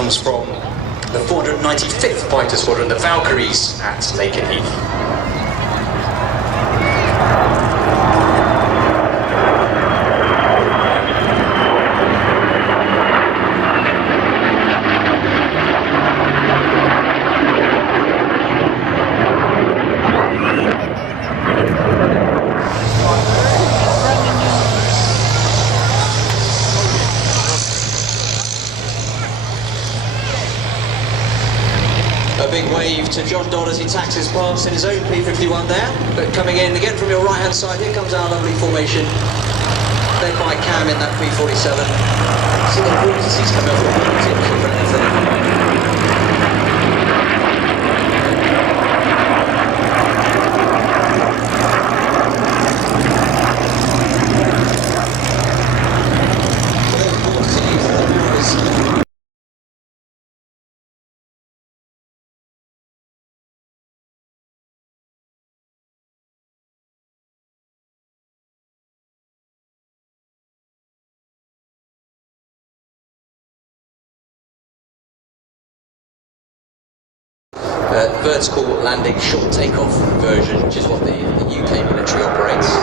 comes from the 495th Fighter Squadron, the Valkyries at Lakenheath. To John Dodd as he taxis past in his own P51 there, but coming in again from your right hand side, here comes our lovely formation, led by Cam in that P47. See the vortices coming off the tips of anything. Vertical landing short takeoff version, which is what the UK military operates.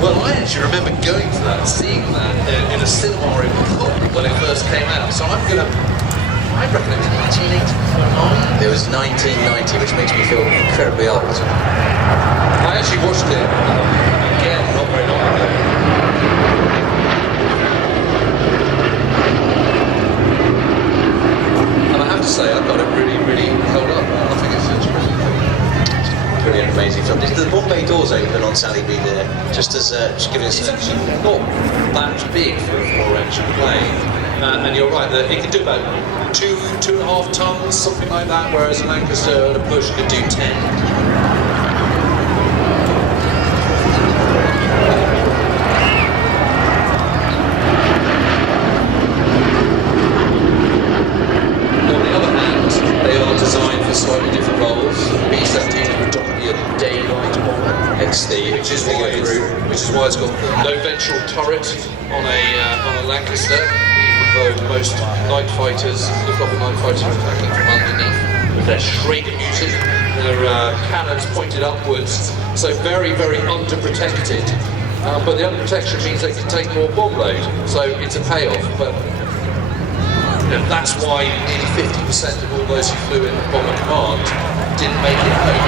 Well, I actually remember going to that, seeing that in a cinema in Hull when it first came out. So I reckon it was 1989. It was 1990, which makes me feel incredibly old. I actually watched it again not very long ago. And I have to say, I thought it really, really held up. I think it's brilliant, amazing film. Did the Bombay doors open on Sally B there? Just as just giving us. It's actually not that big for a 4-engine plane, and you're right that it can do about 2.5 tons, something like that, whereas a Lancaster at a push could do 10. Slightly different roles. B-17 is predominantly a daylight bomber, hence which is why it's got no ventral turret on a Lancaster, even though most night fighters, the proper night fighters, are attacking from underneath with their Schrader muted, their cannons pointed upwards, so very, very underprotected. But the underprotection means they can take more bomb load, so it's a payoff. But that's why nearly 50% of all those who flew in Bomber Command didn't make it home.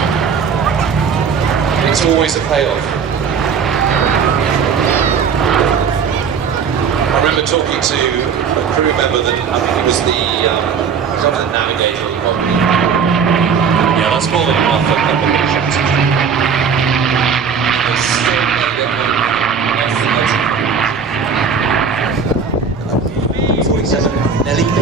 It's always a payoff. I remember talking to a crew member that I think it was the navigator of the company. Yeah, that's more than enough for a couple of missions. They still made it home. That's the 47 Nelly B.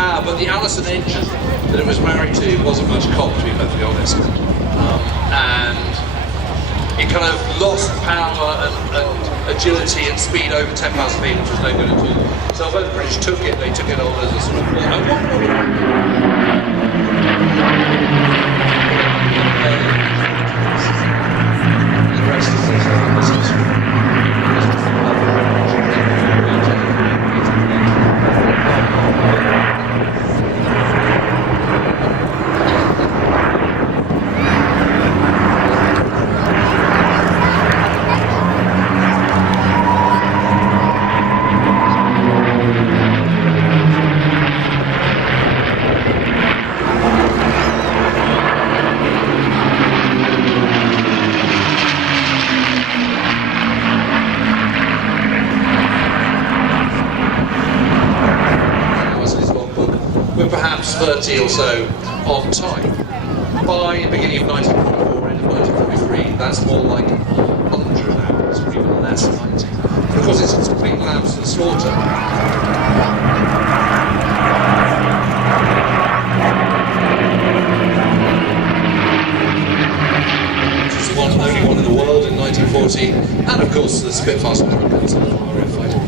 power, but the Allison engine that it was married to wasn't much cop, to be perfectly honest. And it kind of lost power and agility and speed over 10,000 feet, which was no good at all. So when the British took it, they took it on as a sort of... the rest is perhaps 30 or so on time. By the beginning of 1944, end of 1943, that's more like 100 hours, or even less, 90. Of course, it's a complete lapse and slaughter. Which is the only one in the world in 1940, and of course the Spitfires and Hurricanes in the RAF fighter.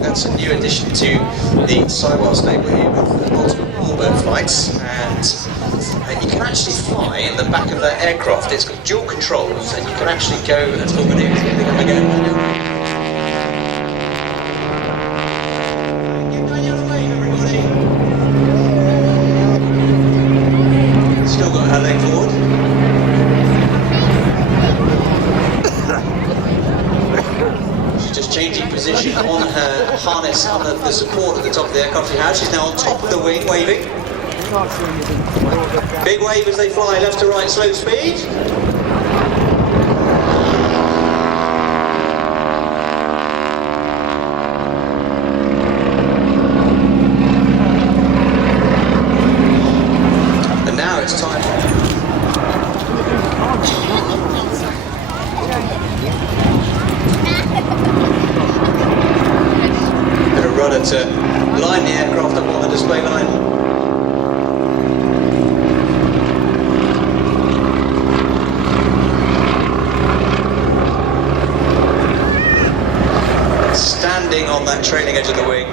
That's a new addition to the Sywell stable here with multiple warbird flights, and you can actually fly in the back of that aircraft. It's got dual controls and you can actually go and maneuver anything on the go. Still got her leg forward. Changing position on her harness on the support at the top of the aircraft she has. She's now on top of the wing, waving. Big wave as they fly left to right, slow speed. And now it's time. To line the aircraft up on the display line. Standing on that trailing edge of the wing,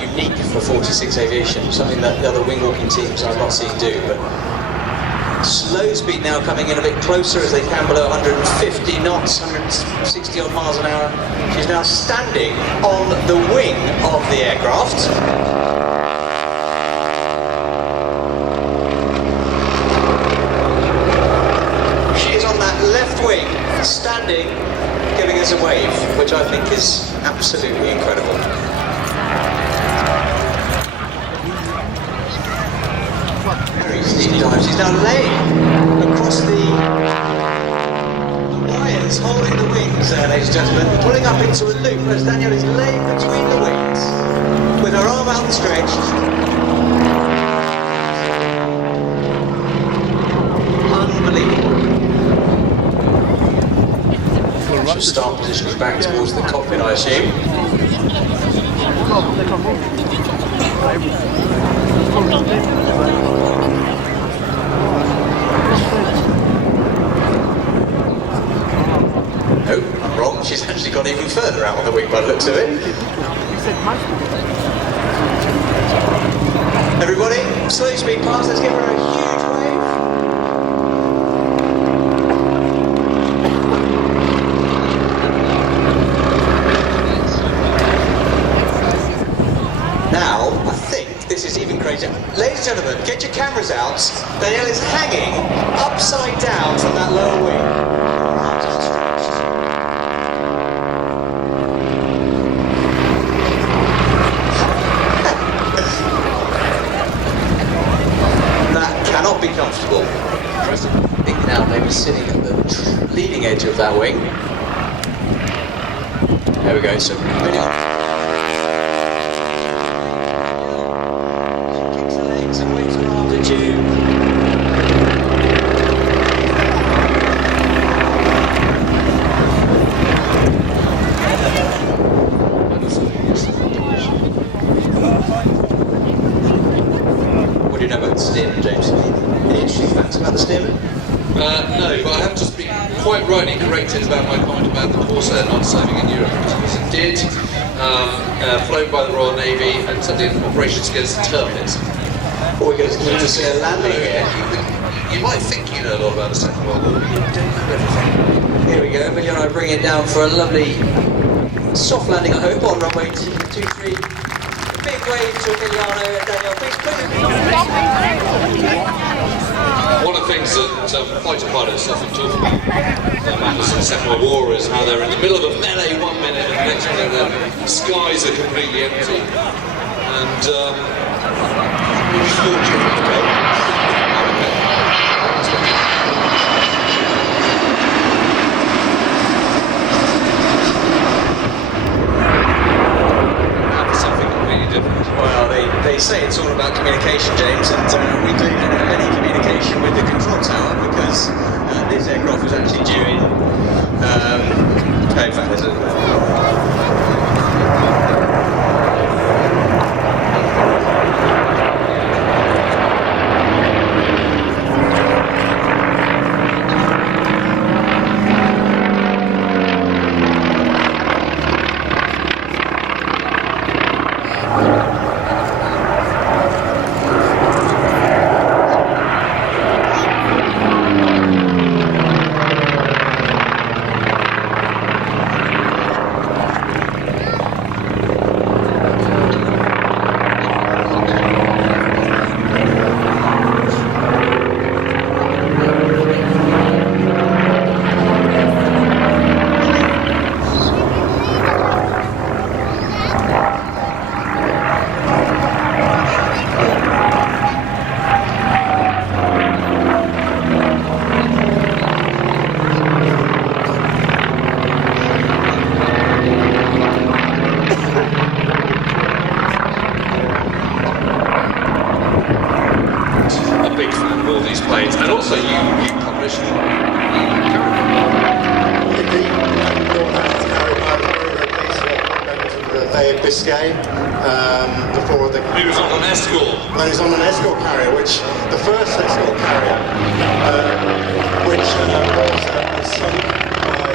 unique for 46 Aviation, something that the other wing walking teams I've not seen do, but slow speed now coming in a bit closer as they can below 150 knots, 160 odd miles an hour. She's now standing on the wing of the aircraft. She is on that left wing, standing, giving us a wave, which I think is absolutely incredible. Very steep dive. She's now laying across the wires, holding the wings there, ladies and gentlemen, pulling up into a loop as Danielle is laying between the wings with her arm outstretched. Unbelievable. She'll start positioning back towards the cockpit, I assume. No, I'm wrong. She's actually gone even further out on the wing by the looks of it. Everybody, slow speed pass. Let's give her a huge wave. Now, I think this is even crazier. Ladies and gentlemen, get your cameras out. Danielle is hanging upside down from that lower wing. Be comfortable. I think now maybe sitting at the leading edge of that wing. There we go. So kicks the legs and waves her altitude. the steering? No, but I have just been quite rightly corrected about my comment about the Corsair not serving in Europe, because it did, flown by the Royal Navy and something operations against turbines. Or we're going to see a landing here. You might think you know a lot about the Second World War, but you don't know everything. Here we go, Emilio and I bring it down for a lovely soft landing, I hope, on runway 23. A big wave to Emiliano and Daniel. Please put it. One of the things that fighter pilots often talk about that matters in the Second World War is how they're in the middle of a melee 1 minute and the next minute the skies are completely empty. And we just thought, okay. Well, they say it's all about communication, James, and we clearly didn't have any communication with the control tower because this aircraft was actually due in. In fact, there's a. Before the he was on an escort. Well, he was on an escort carrier, which the first escort carrier, which was sunk by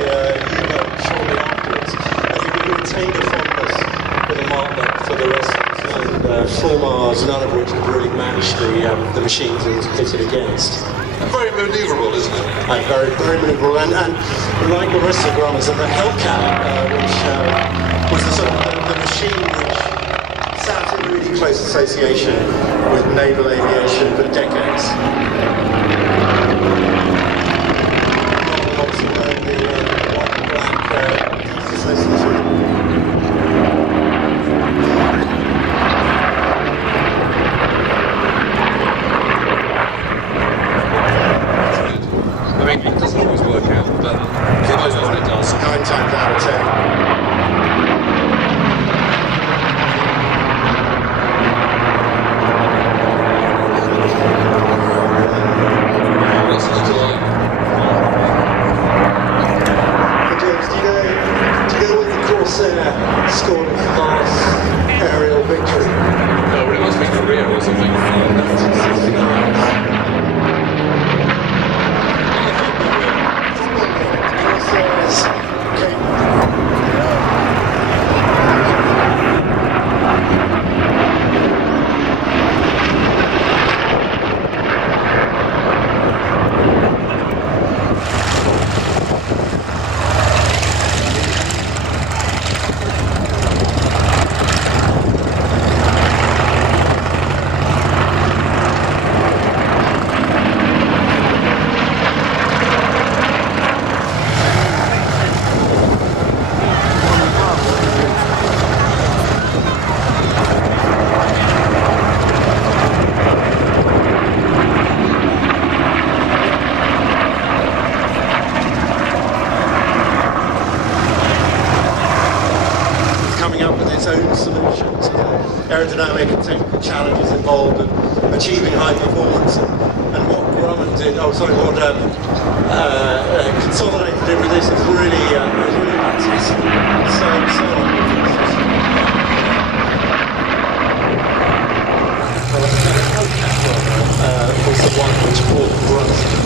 U-boat shortly afterwards, and he retained a fondness for the Mark for the rest and 4 Mars, none of which could really match the machines it was pitted against. Very manoeuvrable, isn't it? Very, very manoeuvrable, and like the rest of the Grammars, and the Hellcat, which was the sort of the machine which sat in really close association with naval aviation for decades. Obviously, the white and black association. I mean, it doesn't always work out, but who knows when it does. 9 times out of 10. What's it like? James, do you know when the Corsair scored its last aerial victory? No, but it must be Korea or something. 1969. Own solutions, aerodynamic and technical challenges involved in achieving high performance, and what Grumman did, what Consolidated did with this is really fantastic. So the Hellcat was the one which brought Grumman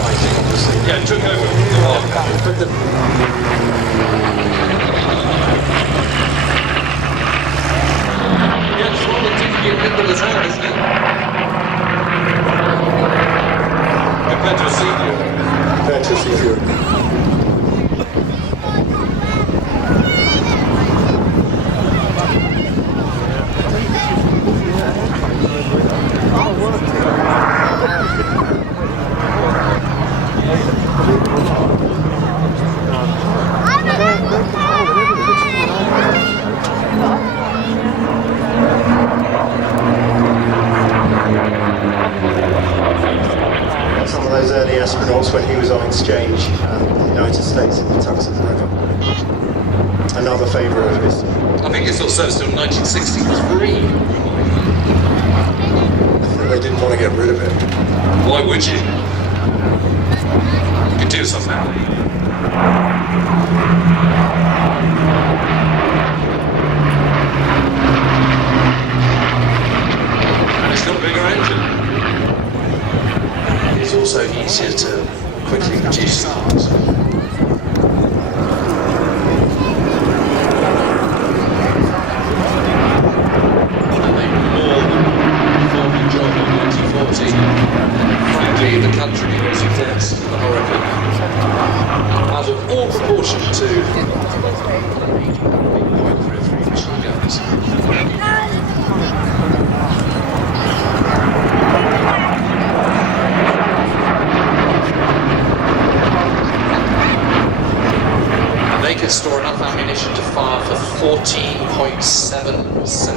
and also when he was on exchange in the United States in the Tucson River. Another favourite of his. I think it sort of serves till 1963. I think they didn't want to get rid of it. Why would you? You could do something. And it's got a bigger engine. It's also easier to quickly produce cars. Frankly, the country was next to the hurricane. Out of all proportion to machine guns. And they could store enough ammunition to fire for 14.7%.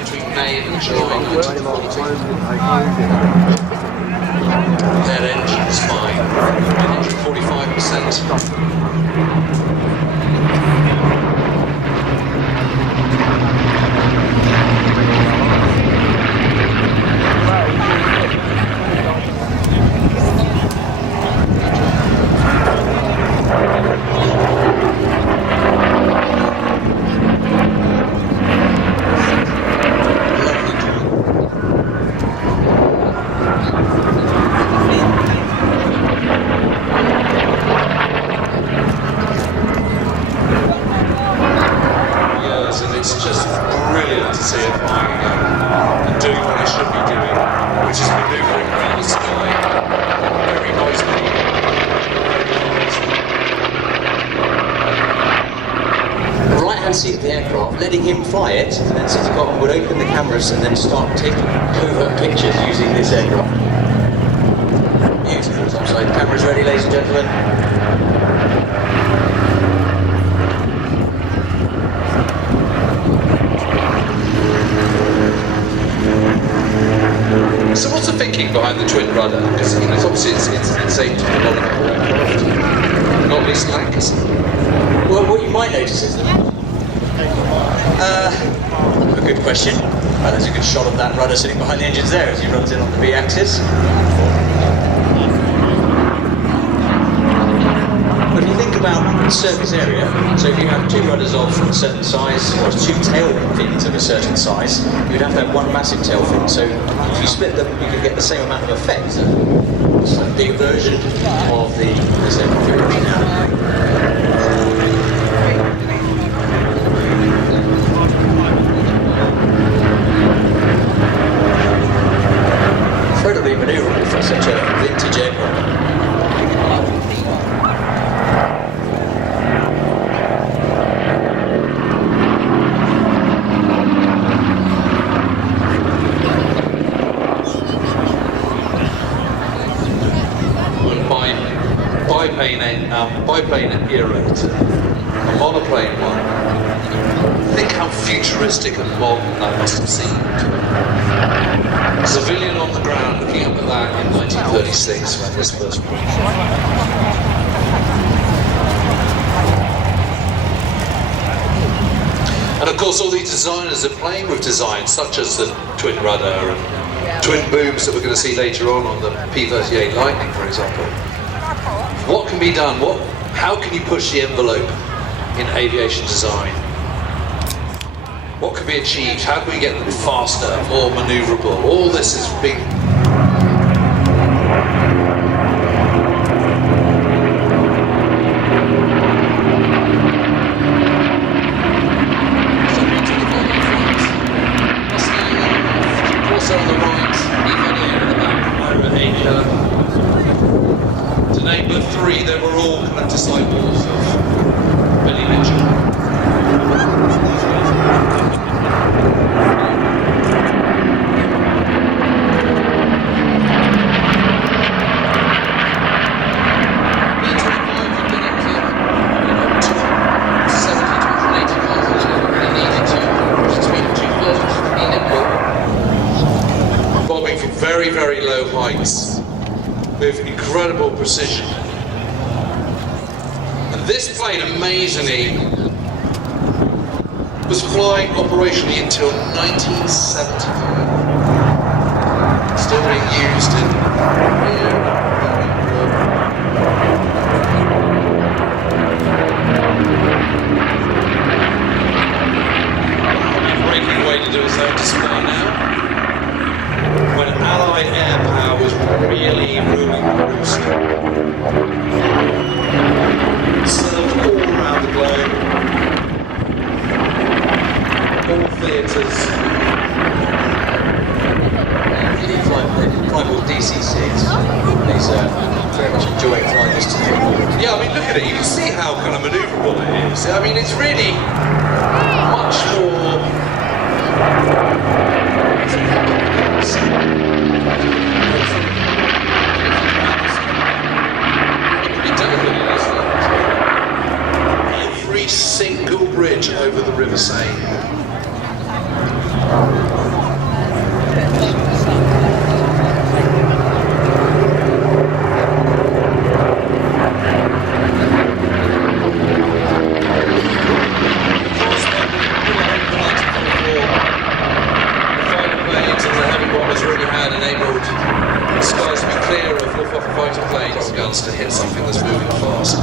Between May and July 1940. That engine is fine. 145%. Seat of the aircraft, letting him fly it, and then City Cotton would open the cameras and then start taking covert pictures using this aircraft. Beautiful topside. Cameras ready, ladies and gentlemen. So what's the thinking behind the twin rudder? Because obviously it's aimed at a lot of aircraft, not least Lancaster. Well, what you might notice is that a good question. There's a good shot of that rudder sitting behind the engines there as he runs in on the V-axis. But if you think about surface area, so if you have two rudders of a certain size, or two tail fins of a certain size, you'd have to have one massive tail fin. So if you split them, you could get the same amount of effect. It's a big version of this aircraft you're looking at. Incredibly manoeuvrable for such a vintage aircraft. Biplane era to a monoplane one. Think how futuristic and modern that must have seemed. Civilian on the ground looking up at that in 1936 when this first breached. And of course all these designers are playing with designs such as the twin rudder and twin booms that we're going to see later on the P-38 Lightning, for example. What can be done? How can you push the envelope in aviation design? What can be achieved? How can we get them faster, more maneuverable? All this is being Corsair on the right, Aviation at the back, to name the three, they were all kind of disciples of Billy Mitchell. Very, very low heights with incredible precision. And this plane, amazingly, was flying operationally until 1975. Still being used in breaking away to do its own display now. When Allied air power was really ruling the roost. Served all around the globe, all theatres. Any flight called DC-6. He's very much enjoying flying this today. Yeah, I mean, look at it. You can see how kind of manoeuvrable it is. I mean, it's really much more. Every single bridge over the River Seine. To hit something that's moving fast.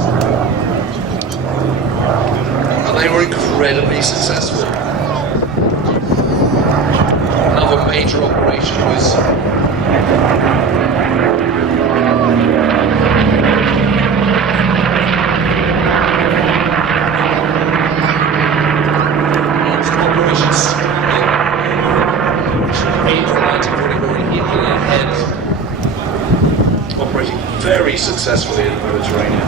And they were incredibly successful. Another major operation was Operation Scarlet, which was April 1944 in Italy ahead. Operating very successfully in the Mediterranean.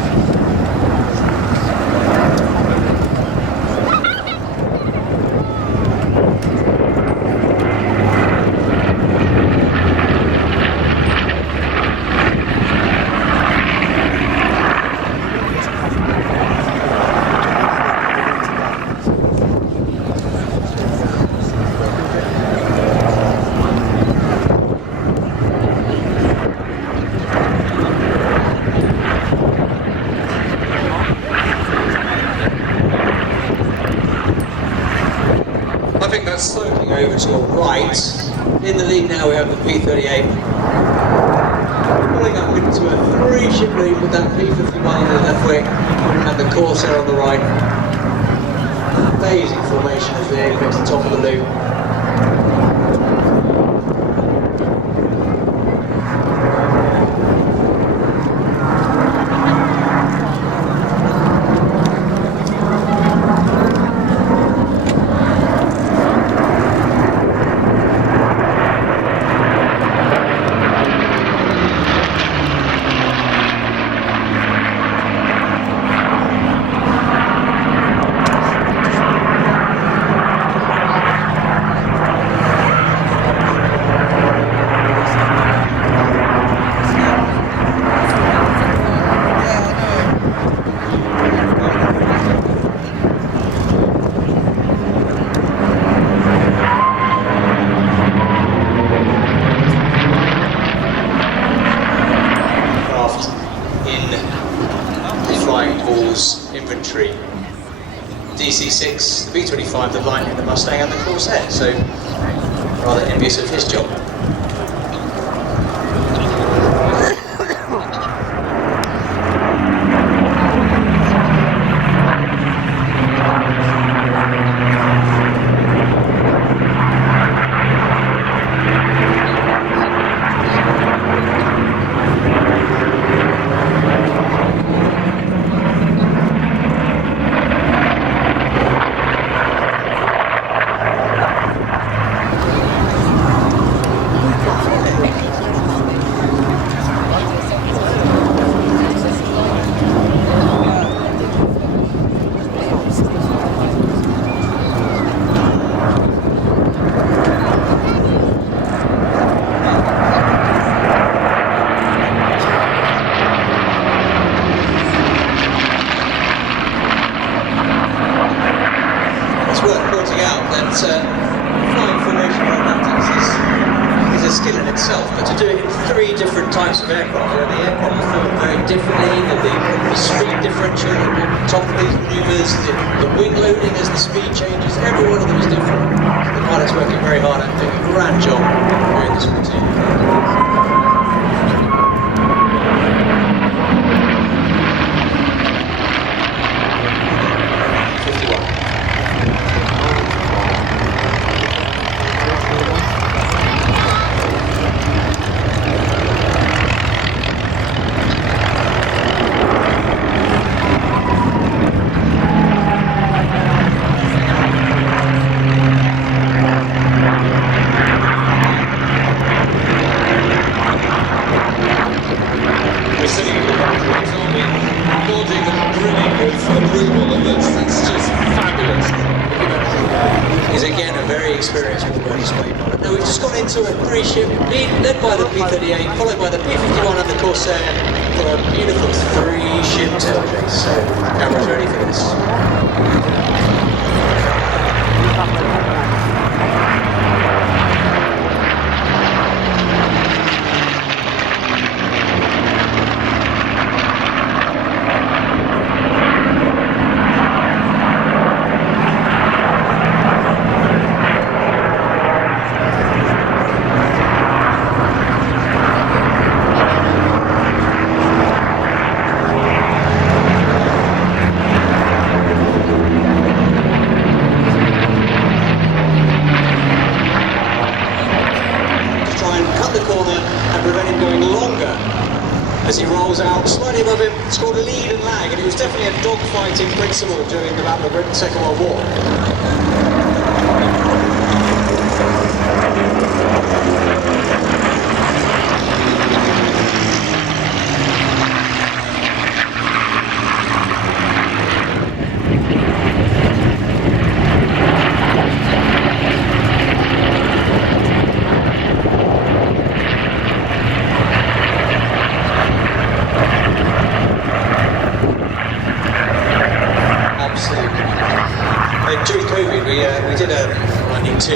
Sloping over to your right. In the lead now we have the P-38. Pulling up into a 3-ship lead with that P-51 on the left wing and the Corsair on the right. Amazing formation as they get to the top of the loop. survived the Lightning, the Mustang and the Corsair, so rather envious of his job. Flying formation aeronautics is a skill in itself, but to do it in 3 different types of aircraft, where the aircraft perform very differently, the speed differential, the top of these maneuvers, the wing loading as the speed changes, every one of them is different. The pilot's working very hard and doing a grand job doing this routine. Is again a very experienced multi-display pilot. Now we've just gone into a 3-ship led by the P-38, followed by the P-51 and the Corsair for a beautiful 3-ship tailgate. So camera's ready for this. As he rolls out, slightly above him, it's called lead and lag, and it was definitely a dogfighting principle during the Battle of Britain, Second World War. During COVID, we did a landing 2,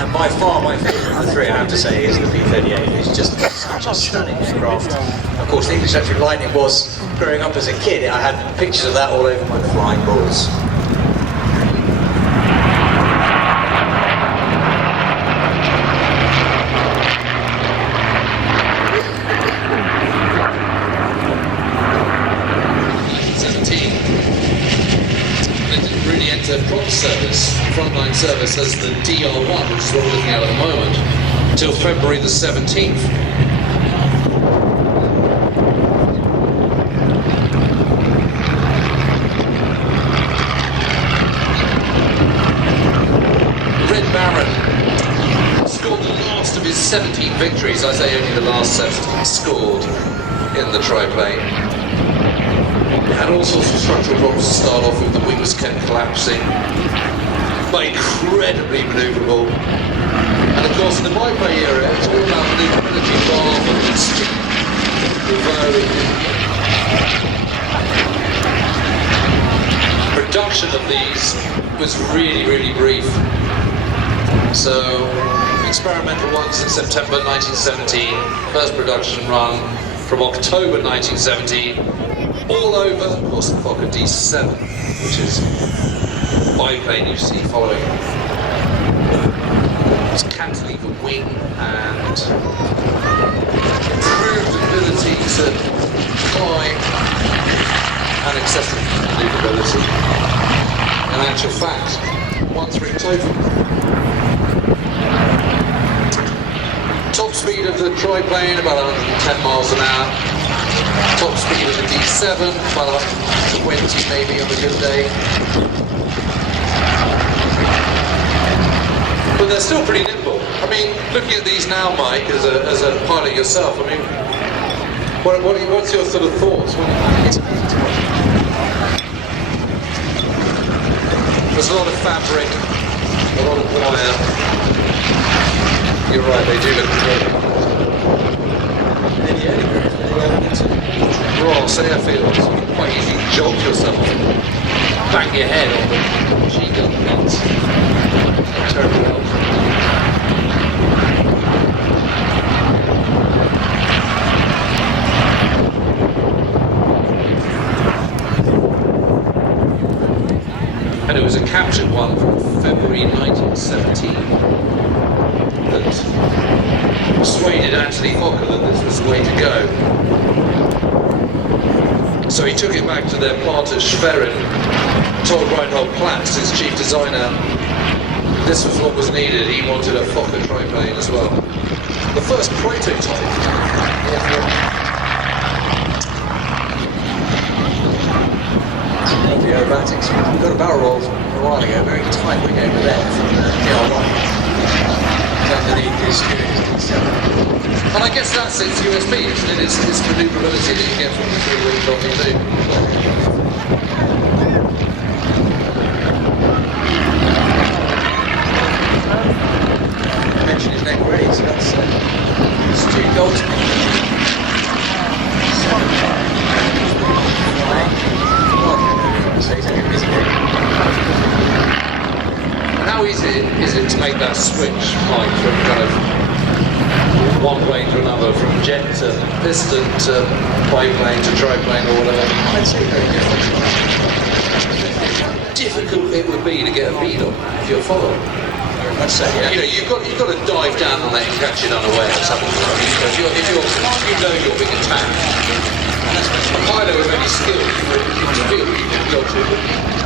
and by far my favourite of the 3, I have to say, is the P-38. It's just such a stunning aircraft. Of course, the English Electric Lightning was, growing up as a kid, I had pictures of that all over my flying balls. Prompt service, frontline service as the DR1, which is what we're looking at the moment, until February the 17th. Red Baron scored the last of his 17 victories, I say only the last 17 scored in the triplane. Had all sorts of structural problems to start off with. The wings kept collapsing, but incredibly manoeuvrable. And of course, in the biplane era, it's all about manoeuvrability rather than speed. Production of these was really, really brief. So, experimental ones in September 1917, first production run from October 1917. All over, of course, the Fokker D7, which is biplane you see following. It's cantilever wing and improved ability to climb and excessive maneuverability. In actual fact, 1-3 total. Top speed of the triplane about 110 miles an hour. Top speed of the D7 about 120 maybe on a good day. But they're still pretty nimble. I mean, looking at these now, Mike, as a pilot yourself, I mean, what's your sort of thoughts? It's amazing to watch. There's a lot of fabric, a lot of wire. You're right, they do look good. In the early periods, they were into Ross airfields, you can quite easily jolt yourself, bang your head on the machine gun nuts. Terrible help. And it was a captured one from February 1917 that persuaded Anthony Fokker that this was the way to go. So he took it back to their plant at Schwerin, told Reinhold Platz, his chief designer, this was what was needed. He wanted a Fokker triplane as well. The first prototype. the aerobatics. We got a barrel roll a while ago, very tight wing over there from the R1. Underneath the steering D7. And I guess that's its USP, isn't it? It's maneuverability that you get from the three-wing Dolphin 2. You mentioned his neck already, so that's Stu Goldsmith. So he's having a busy day. How easy is it to make that switch, Mike, from kind of one plane to another, from jet to piston to biplane to triplane or whatever? I'd say very different. Difficult it would be to get a bead on if you're following. Very much so, yeah. You know, you've got to dive down on that and catch it unawares, haven't you? If you know you're being attacked. A pilot with any skill, you would feel you can dodge it.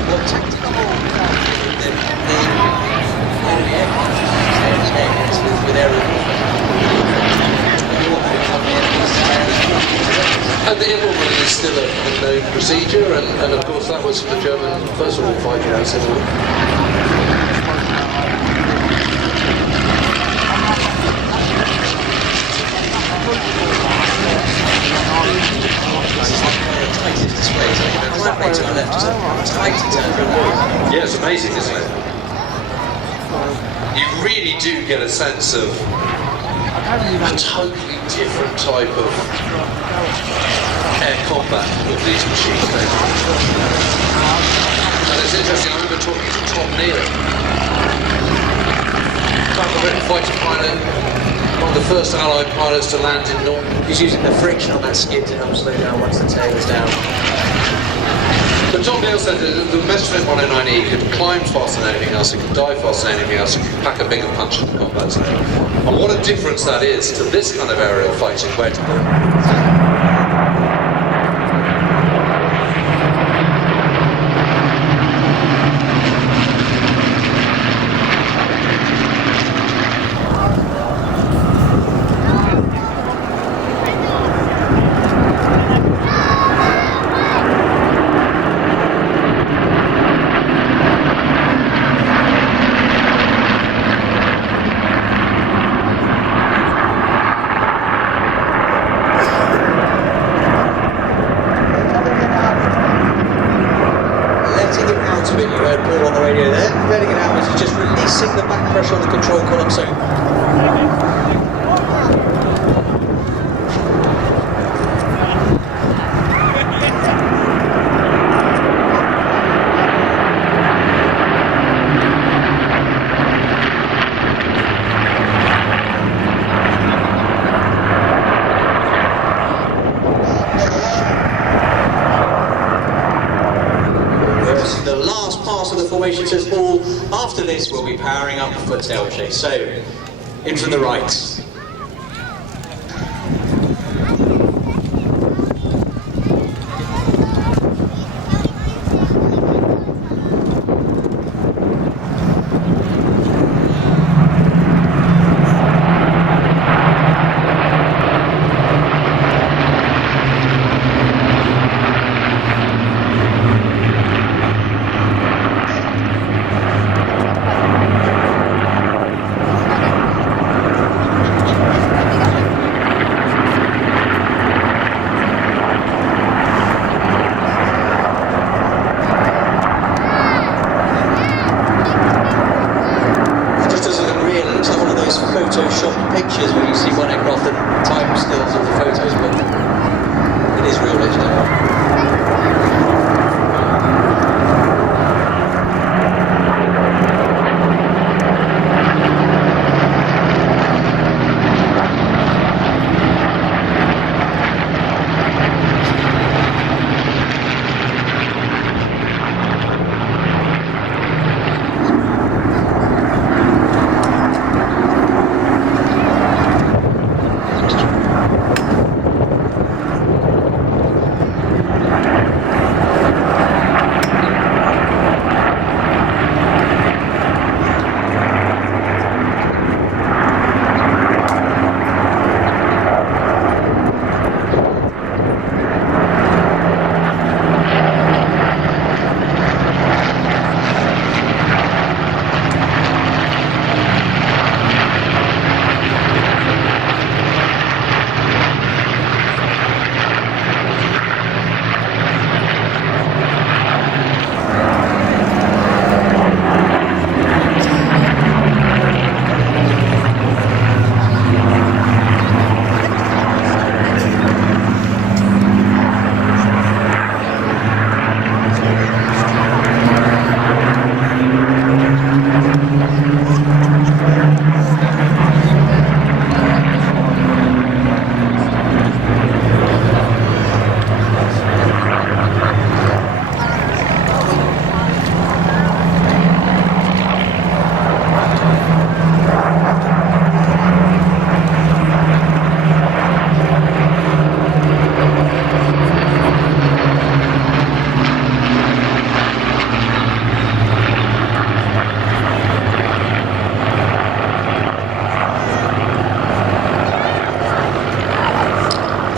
What tactics? The only aircraft with aerial. And the Immelmann is still a known procedure, and of course that was the German First World War fighting out Civil War. Yeah, it's amazing, isn't it? You really do get a sense of a totally different type of air combat with these machines, don't you? And it's interesting, I remember talking to Tom Neal, British fighter pilot, one of the first Allied pilots to land in Norton. He's using the friction on that skid to help slow down once the tail is down. But Tom Neal said that the Messerschmitt 109E could climb faster than anything else, it could dive faster than anything else, it could pack a bigger punch in the combat zone. And what a difference that is to this kind of aerial fighting, where we'll be powering up for tail chase. So, in from the right. Photoshop pictures where you see one aircraft and time stills of the photos, but it is real legendary.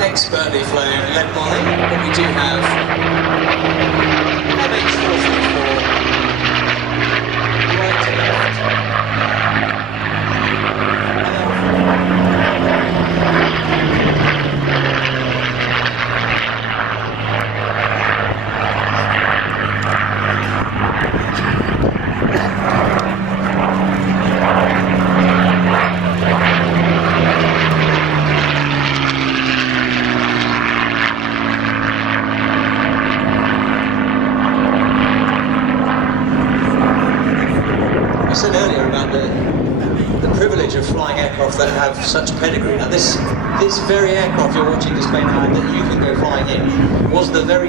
Expertly flown lead volley, but we do have MH434 right to left. I said earlier about the privilege of flying aircraft that have such pedigree. Now this very aircraft you're watching displayed now that you can go flying in was the very